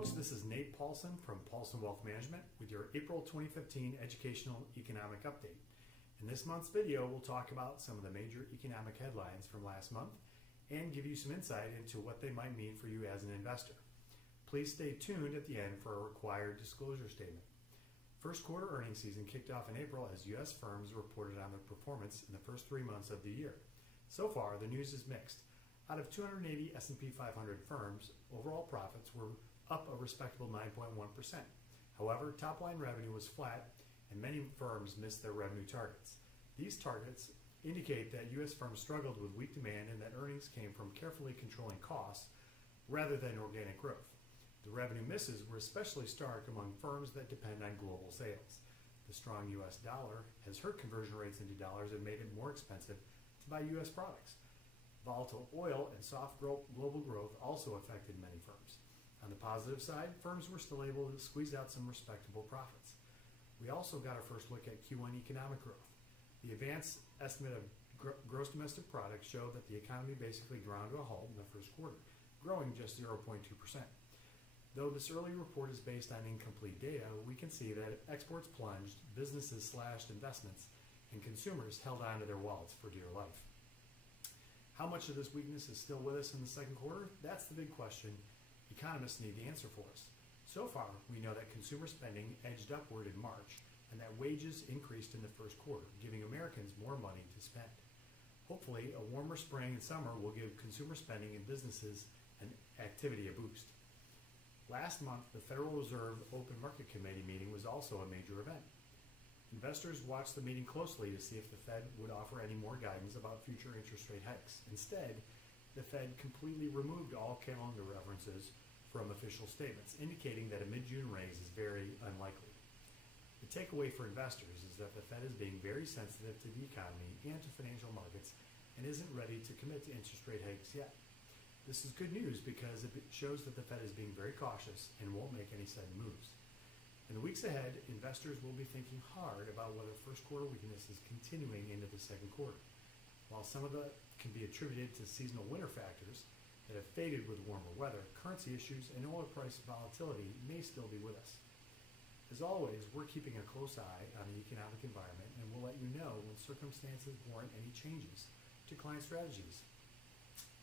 folks, this is Nate Paulson from Paulson Wealth Management with your April 2015 Educational Economic Update. In this month's video, we'll talk about some of the major economic headlines from last month and give you some insight into what they might mean for you as an investor. Please stay tuned at the end for a required disclosure statement. First quarter earnings season kicked off in April as U.S. firms reported on their performance in the first 3 months of the year. So far, the news is mixed. Out of 280 S&P 500 firms, overall profits were up a respectable 9.1%. However, top-line revenue was flat, and many firms missed their revenue targets. These targets indicate that U.S. firms struggled with weak demand and that earnings came from carefully controlling costs rather than organic growth. The revenue misses were especially stark among firms that depend on global sales. The strong U.S. dollar has hurt conversion rates into dollars and made it more expensive to buy U.S. products. Volatile oil and soft global growth also affected many firms. On the positive side, firms were still able to squeeze out some respectable profits. We also got our first look at Q1 economic growth. The advanced estimate of gross domestic product showed that the economy basically ground to a halt in the first quarter, growing just 0.2%. Though this early report is based on incomplete data, we can see that exports plunged, businesses slashed investments, and consumers held on to their wallets for dear life. How much of this weakness is still with us in the second quarter? That's the big question economists need to answer for us. So far, we know that consumer spending edged upward in March and that wages increased in the first quarter, giving Americans more money to spend. Hopefully, a warmer spring and summer will give consumer spending and businesses and activity a boost. Last month, the Federal Reserve Open Market Committee meeting was also a major event. Investors watched the meeting closely to see if the Fed would offer any more guidance about future interest rate hikes. Instead, the Fed completely removed all calendar references from official statements, indicating that a mid-June raise is very unlikely. The takeaway for investors is that the Fed is being very sensitive to the economy and to financial markets and isn't ready to commit to interest rate hikes yet. This is good news because it shows that the Fed is being very cautious and won't make any sudden moves. In the weeks ahead, investors will be thinking hard about whether first quarter weakness is continuing into the second quarter. While some of that can be attributed to seasonal winter factors that have faded with warmer weather, currency issues and oil price volatility may still be with us. As always, we're keeping a close eye on the economic environment and we'll let you know when circumstances warrant any changes to client strategies.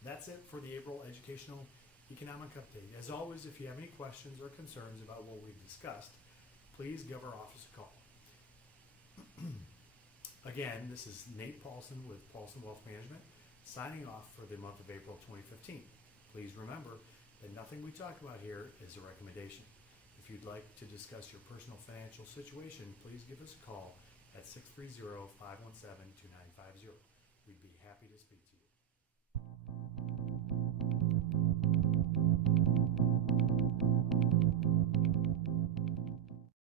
That's it for the April Educational Economic Update. As always, if you have any questions or concerns about what we've discussed, please give our office a call. Again, this is Nate Paulson with Paulson Wealth Management, signing off for the month of April 2015. Please remember that nothing we talk about here is a recommendation. If you'd like to discuss your personal financial situation, please give us a call at 630-517-2950. We'd be happy to speak to you.